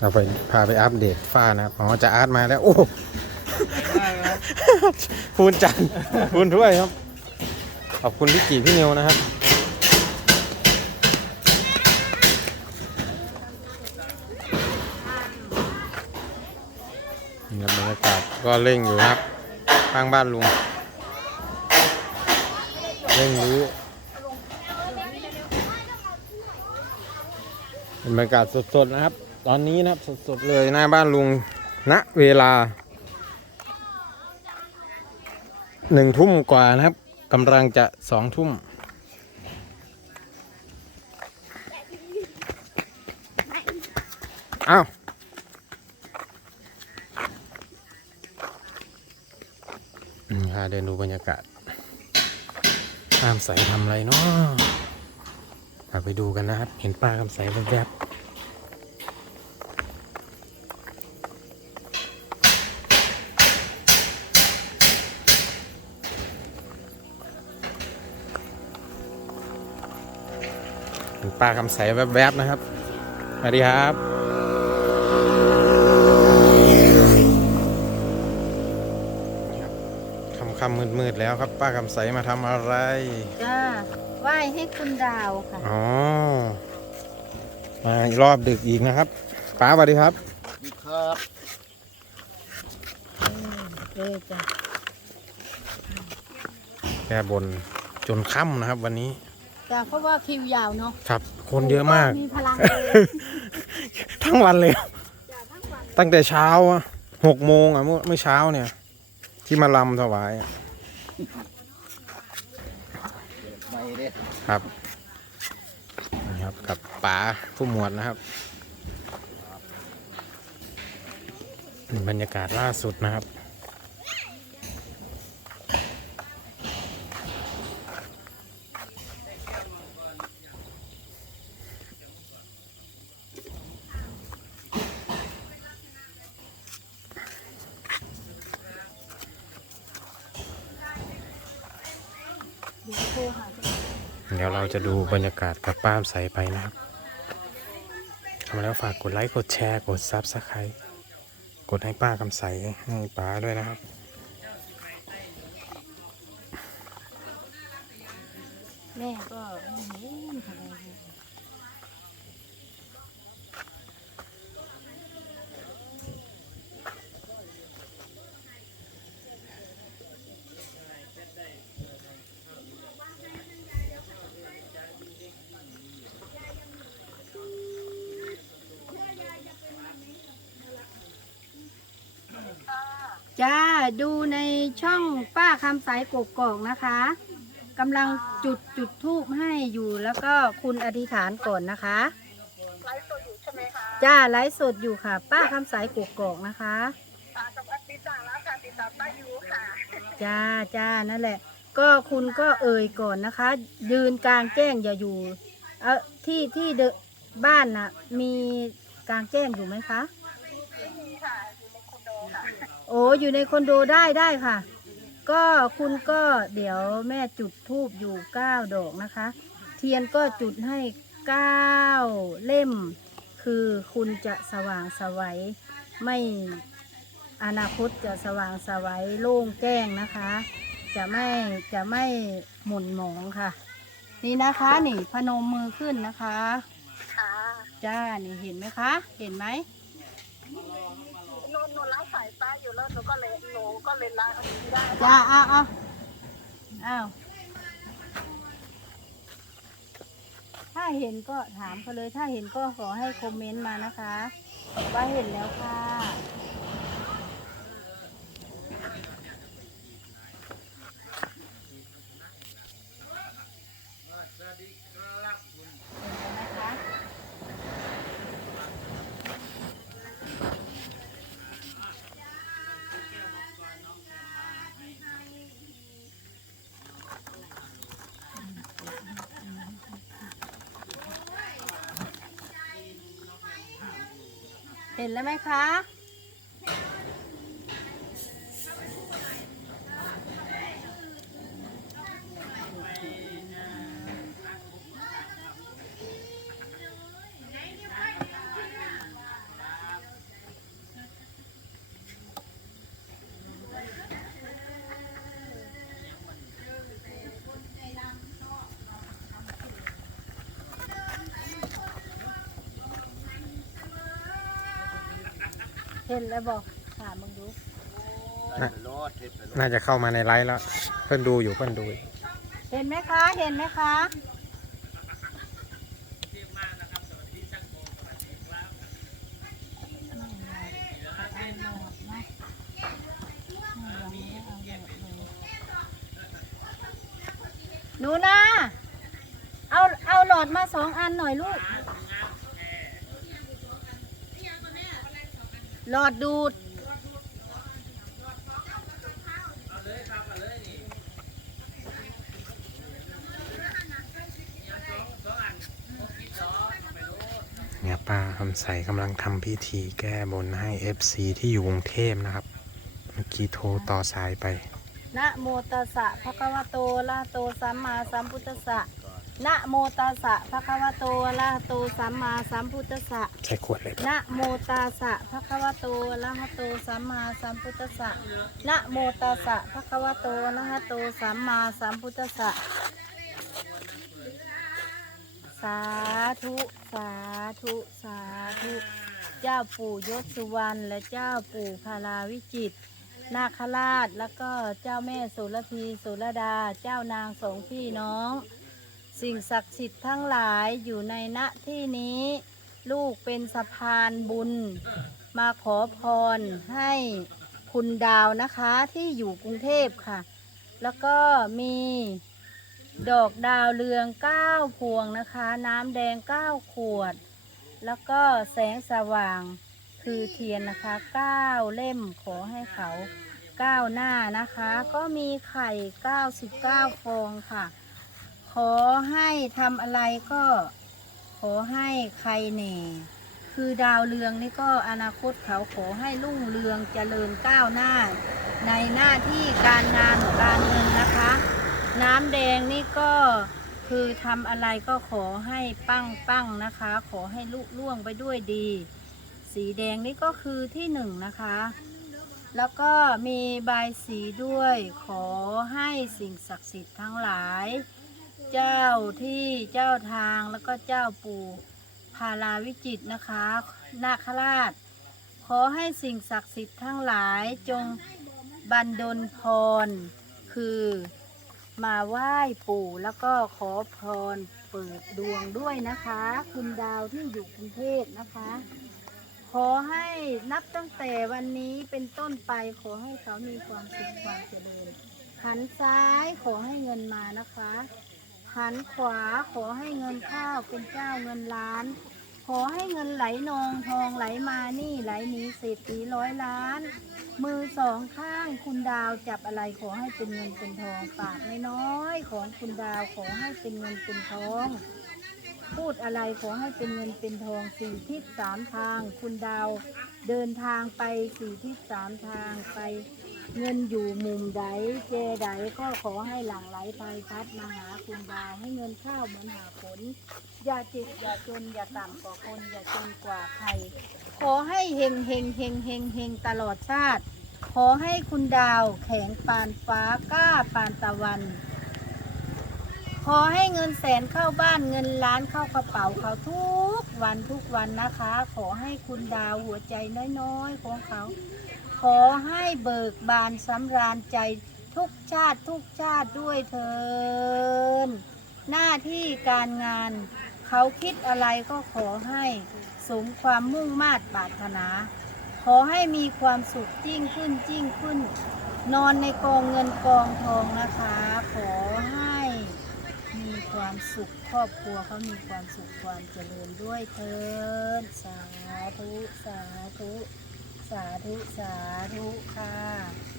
เราไปพาไปอัปเดตฝ้านะครับอ๋อจะอาร์ตมาแล้ว โอ้พูนจันทร์พูนถ้วยครับ ขอบคุณพี่กีพี่นิวนะครับ นี่ครับบรรยากาศก็เร่งอยู่นะครับข้างบ้านลุง เร่งรื้อเป็นบรรยากาศสดๆนะครับ ตอนนี้นะครับสดๆเลยหน้าบ้านลุงณเวลาหนึ่งทุ่มกว่านะครับกำลังจะสองทุ่มอ้าวอืมพาเดินดูบรรยากาศป้าคำใสทำอะไรเนาะไปดูกันนะครับ เห็นป้าคำใสแวบๆ นป้าคำใสแวบๆนะครับสวัสดีครับค่ำค่ำมืดมืดๆแล้วครับ ป้าคำใสมาทำอะไรจ้าไหว้ให้คุณดาวค่ะอ๋อมาอีกรอบดึกอีกนะครับป้าสวัสดีครับครับเออจ้ะแก้บนจนค่ำนะครับวันนี้ จ้าเพราะว่าคิวยาวเนาะครับ คนเยอะมาก มีพลังเลยทั้งวันเลยจ้าทั้งวันตั้งแต่เช้าอะหกโมงอะเมื่อเมื่อเช้าเนี่ย ที่มาลำถวายอะไม่เด้ครับนี่ครับกับป๋าผู้หมวดนะครับนี่บรรยากาศล่าสุดนะครับ เดี๋ยวเราจะดูบรรยากาศกับป้ามใสไปนะครับทำแล้วฝากกดไลค์กดแชร์กดซับสไครต์กดให้ป้าคำใสให้ป้าด้วยนะครับ แม่ก็ไม่เห็นอะไรเลย จ้า ดูในช่องป้าคำสายกกอกนะคะกำลังจุดจุดทูบให้อยู่แล้วก็คุณอธิษฐานก่อนนะคะไลฟ์สดอยู่ใช่ไหมคะจ้าไลฟ์สดอยู่ค่ะ ป้าคำสายกกอกนะคะอ่าสวัสดีจ้าแล้วค่ะติดตามป้ายูค่ะจ้าจ้านั่นแหละ ก็คุณก็เอ่ยก่อนนะคะ ยืนกลางแจ้งอย่าอยู่เออที่ที่เดอะบ้านน่ะมีกลางแจ้งอยู่ไหมคะไม่มีค่ะ โอ้อยู่ในคอนโดได้ได้ค่ะ ก็คุณก็เดี๋ยวแม่จุดทูบอยู่เก้าดอกนะคะ เทียนก็จุดให้เก้าเล่ม คือคุณจะสว่างสวัยไม่อนาคตจะสว่างสวัยโล่งแจ้งนะคะ จะไม่จะไม่หม่นหมองค่ะ นี่นะคะนี่พนมมือขึ้นนะคะ ค่ะ จ้า นี่เห็นไหมคะ เห็นไหม หนูหนูรับสาย ป้าอยู่แล้วหนูก็เลยหนูก็เลยล้าไม่ได้จ้าอ้าเอ้าเอ้าถ้าเห็นก็ถามเขาเลย ถ้าเห็นก็ขอให้คอมเมนต์มานะคะ ว่าเห็นแล้วค่ะ เห็นแล้วไหมคะ เห็นแล้วบอกถามมึงดูได้ไปรอดเทปไปรอดน่าจะเข้ามาในไลฟ์แล้ว เพื่อนดูอยู่เพื่อนดูอยู่เห็นไหมคะ เห็นไหมคะหนูนะเอาเอาหลอดมาสองอันหน่อยลูก หลอดดูด เนี่ยป้าคำใสกำลังทำพิธีแก้บนให้ FC ที่อยู่กรุงเทพนะครับ เมื่อกี้โทรต่อสายไป นะโมตัสสะภะคะวะโตอะระหะโตสัมมาสัมพุทธัสสะ นะโมตัสสะภะคะวะโตอะระหะโตสัมมาสัมพุทธัสสะใช้ขวดเลยปะนะโมตัสสะภะคะวะโตอะระหะโตสัมมาสัมพุทธัสสะนะโมตัสสะภะคะวะโตอะระหะโตสัมมาสัมพุทธัสสะสาธุสาธุสาธุเจ้าปู่ยศสุวรรณและเจ้าปู่พาราวิจิตรนาคราชแล้วก็เจ้าแม่สุรพีสุรดา เจ้านางสองพี่น้อง สิ่งศักดิ์สิทธิ์ทั้งหลายอยู่ในณที่นี้ ลูกเป็นสะพานบุญ มาขอพรให้คุณดาวนะคะที่อยู่กรุงเทพค่ะ แล้วก็มีดอกดาวเรืองเก้าพวงนะคะ น้ำแดงเก้าขวด แล้วก็แสงสว่างคือเทียนนะคะเก้าเล่มขอให้เขาเก้าหน้านะคะ ก็มีไข่เก้าสิบเก้าฟองค่ะ ขอให้ทำอะไรก็ขอให้ใครเน่คือดาวเรืองนี่ก็อนาคตเขาขอให้รุ่งเรืองเจริญก้าวหน้า ในหน้าที่การงานการเงินนะคะ น้ำแดงนี่ก็คือทำอะไรก็ขอให้ปั้งปั้งนะคะ ขอให้ลุล่วงไปด้วยดี สีแดงนี่ก็คือที่หนึ่งนะคะ แล้วก็มีใบสีด้วย ขอให้สิ่งศักดิ์สิทธิ์ทั้งหลาย เจ้าที่เจ้าทางแล้วก็เจ้าปู่พาราวิจิตนะคะ นาคราช ขอให้สิ่งศักดิ์สิทธิ์ทั้งหลายจงบันดลพร คือมาไหว้ปู่แล้วก็ขอพรเปิดดวงด้วยนะคะ คุณดาวที่อยู่กรุงเทพนะคะ ขอให้นับตั้งแต่วันนี้เป็นต้นไปขอให้เขามีความสุขความเจริญหันซ้ายขอให้เงินมานะคะ หันขวาขอให้เงินข้าวเป็นเจ้าเงินล้าน ขอให้เงินไหลนองทองไหลมานี่ไหลหนีเศรษฐีร้อยล้าน มือสองข้างคุณดาวจับอะไรขอให้เป็นเงินเป็นทองปากน้อยๆของคุณดาวขอให้เป็นเงินเป็นทอง พูดอะไรขอให้เป็นเงินเป็นทองสี่ทิศสามทาง คุณดาวเดินทางไปสี่ทิศสามทางไป เงินอยู่มุมใดเจใดก็ขอให้หลั่งไหลไปพัดมาหาคุณดาวให้เงินเข้าวเหมือนหาผล อย่าจิตอย่าจนอย่าต่ำกว่าคนอย่าจนกว่าใคร ขอให้เฮงเฮงเฮงเฮงเฮงตลอดชาติ ขอให้คุณดาวแข็งปานฟ้ากล้าปานตะวัน ขอให้เงินแสนเข้าบ้านเงินล้านเข้ากระเป๋าเขาทุกวันทุกวันนะคะ ขอให้คุณดาวหัวใจน้อยๆของเขา ขอให้เบิกบานสำราญใจทุกชาติทุกชาติด้วยเถินหน้าที่การงาน เขาคิดอะไรก็ขอให้สมความมุ่งมา่ปรารถนา ขอให้มีความสุขยิ่งขึ้นยิ่งขึ้น นอนในกองเงินกองทองนะคะ ขอให้มีความสุขครอบครัวเขามีความสุขความเจริญด้วยเถินสาธุสาธุ สาธุ สาธุค่ะ